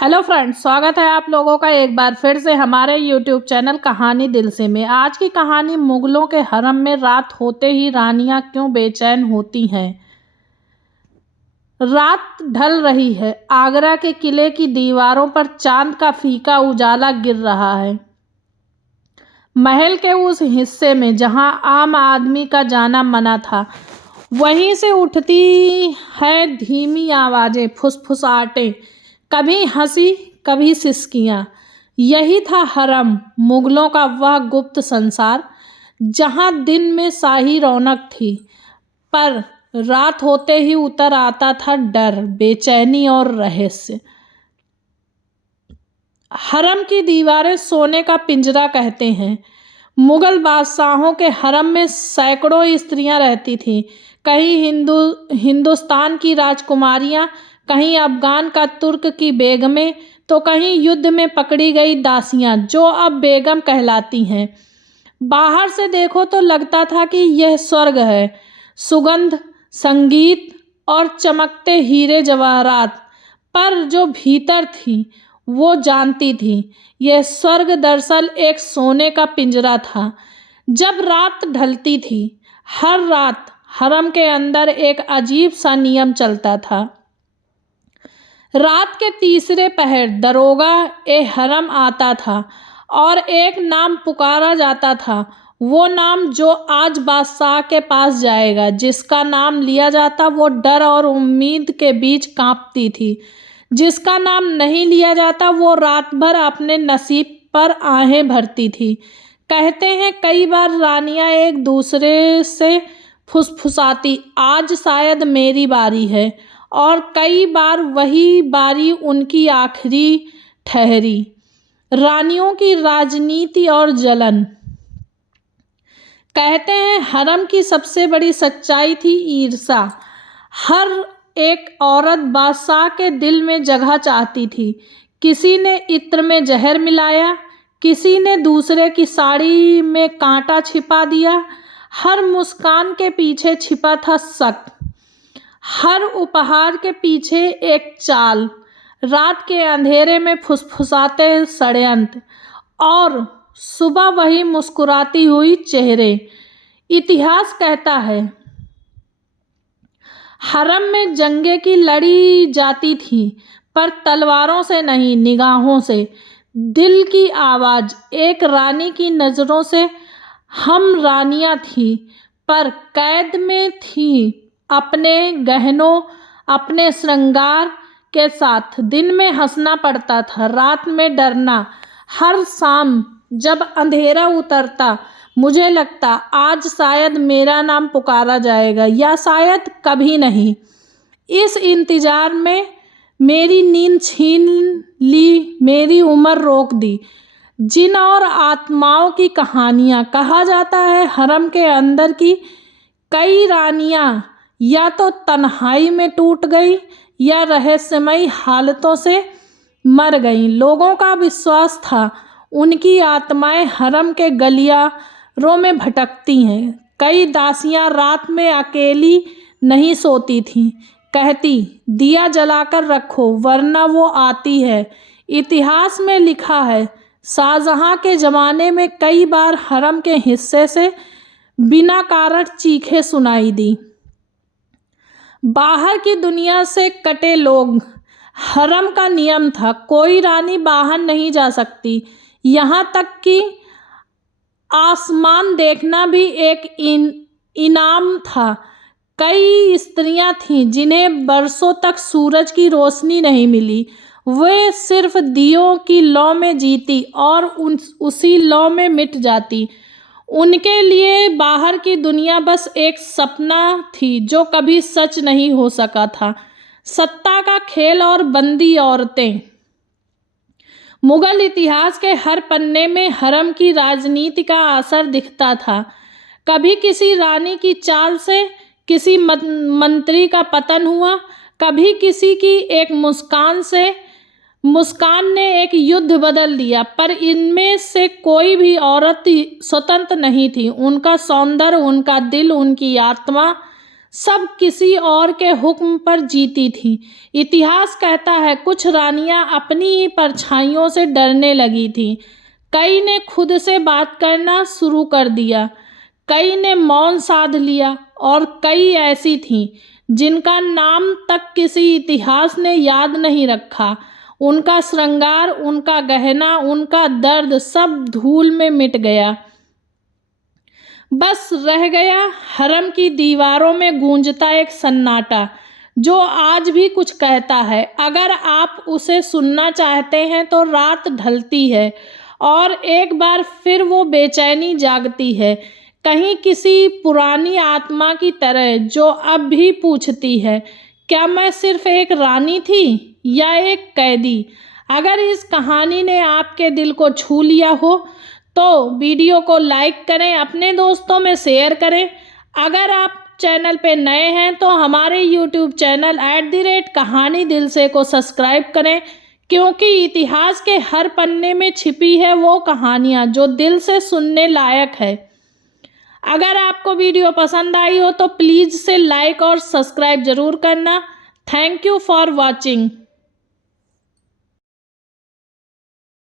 Hello friends, स्वागत है आप लोगों का एक बार फिर से हमारे यूट्यूब चैनल कहानी दिल से में। आज की कहानी मुगलों के हरम में रात होते ही रानियां क्यों बेचैन होती हैं। रात ढल रही है। आगरा के किले की दीवारों पर चांद का फीका उजाला गिर रहा है। महल के उस हिस्से में जहां आम आदमी का जाना मना था, वहीं से उठती है धीमी आवाजें, फुसफुसाहटें, कभी हंसी कभी सिसकियां। यही था हरम, मुगलों का वह गुप्त संसार जहां दिन में शाही रौनक थी, पर रात होते ही उतर आता था डर, बेचैनी और रहस्य। हरम की दीवारें सोने का पिंजरा कहते हैं। मुगल बादशाहों के हरम में सैकड़ों स्त्रियां रहती थीं। कहीं हिंदुस्तान की राजकुमारियां, कहीं अफगान का तुर्क की बेगमें, तो कहीं युद्ध में पकड़ी गई दासियां जो अब बेगम कहलाती हैं। बाहर से देखो तो लगता था कि यह स्वर्ग है, सुगंध, संगीत और चमकते हीरे जवाहरात। पर जो भीतर थी वो जानती थी, यह स्वर्ग दरअसल एक सोने का पिंजरा था। जब रात ढलती थी, हर रात हरम के अंदर एक अजीब सा नियम चलता था। रात के तीसरे पहर दरोगा ए हरम आता था और एक नाम पुकारा जाता था। वो नाम जो आज बादशाह के पास जाएगा, जिसका नाम लिया जाता वो डर और उम्मीद के बीच कांपती थी। जिसका नाम नहीं लिया जाता वो रात भर अपने नसीब पर आहें भरती थी। कहते हैं कई बार रानियां एक दूसरे से फुसफुसाती, आज शायद मेरी बारी है, और कई बार वही बारी उनकी आखिरी ठहरी। रानियों की राजनीति और जलन। कहते हैं हरम की सबसे बड़ी सच्चाई थी ईर्ष्या। हर एक औरत बादशाह के दिल में जगह चाहती थी। किसी ने इत्र में जहर मिलाया, किसी ने दूसरे की साड़ी में कांटा छिपा दिया। हर मुस्कान के पीछे छिपा था शक, हर उपहार के पीछे एक चाल। रात के अंधेरे में फुसफुसाते षड्यंत्र, और सुबह वही मुस्कुराती हुई चेहरे। इतिहास कहता है हरम में जंगें की लड़ी जाती थी, पर तलवारों से नहीं, निगाहों से। दिल की आवाज, एक रानी की नजरों से। हम रानियां थी, पर कैद में थी अपने गहनों, अपने श्रृंगार के साथ। दिन में हंसना पड़ता था, रात में डरना। हर शाम जब अंधेरा उतरता, मुझे लगता आज शायद मेरा नाम पुकारा जाएगा, या शायद कभी नहीं। इस इंतजार में मेरी नींद छीन ली, मेरी उम्र रोक दी। जिन और आत्माओं की कहानियां। कहा जाता है हरम के अंदर की कई रानियां या तो तन्हाई में टूट गई, या रहस्यमयी हालतों से मर गईं। लोगों का विश्वास था उनकी आत्माएं हरम के गलियारों में भटकती हैं। कई दासियां रात में अकेली नहीं सोती थीं, कहती दिया जलाकर रखो वरना वो आती है। इतिहास में लिखा है शाहजहां के ज़माने में कई बार हरम के हिस्से से बिना कारण चीखें सुनाई दी। बाहर की दुनिया से कटे लोग। हरम का नियम था कोई रानी बाहर नहीं जा सकती, यहाँ तक कि आसमान देखना भी एक इनाम था। कई स्त्रियां थीं जिन्हें बरसों तक सूरज की रोशनी नहीं मिली। वे सिर्फ दियों की लौ में जीती और उसी लौ में मिट जाती। उनके लिए बाहर की दुनिया बस एक सपना थी जो कभी सच नहीं हो सका था। सत्ता का खेल और बंदी औरतें। मुगल इतिहास के हर पन्ने में हरम की राजनीति का असर दिखता था। कभी किसी रानी की चाल से किसी मंत्री का पतन हुआ, कभी किसी की एक मुस्कान ने एक युद्ध बदल दिया। पर इनमें से कोई भी औरत स्वतंत्र नहीं थी। उनका सौंदर्य, उनका दिल, उनकी आत्मा सब किसी और के हुक्म पर जीती थीं। इतिहास कहता है कुछ रानियां अपनी ही परछाइयों से डरने लगी थीं। कई ने खुद से बात करना शुरू कर दिया, कई ने मौन साध लिया और कई ऐसी थीं जिनका नाम तक किसी इतिहास ने याद नहीं रखा। उनका श्रृंगार, उनका गहना, उनका दर्द सब धूल में मिट गया। बस रह गया हरम की दीवारों में गूंजता एक सन्नाटा जो आज भी कुछ कहता है। अगर आप उसे सुनना चाहते हैं तो रात ढलती है और एक बार फिर वो बेचैनी जागती है, कहीं किसी पुरानी आत्मा की तरह जो अब भी पूछती है, क्या मैं सिर्फ एक रानी थी या एक कैदी। अगर इस कहानी ने आपके दिल को छू लिया हो तो वीडियो को लाइक करें, अपने दोस्तों में शेयर करें। अगर आप चैनल पे नए हैं तो हमारे YouTube चैनल @कहानी दिल से को सब्सक्राइब करें, क्योंकि इतिहास के हर पन्ने में छिपी है वो कहानियाँ जो दिल से सुनने लायक है। अगर आपको वीडियो पसंद आई हो तो प्लीज़ से लाइक और सब्सक्राइब ज़रूर करना। Thank you for watching.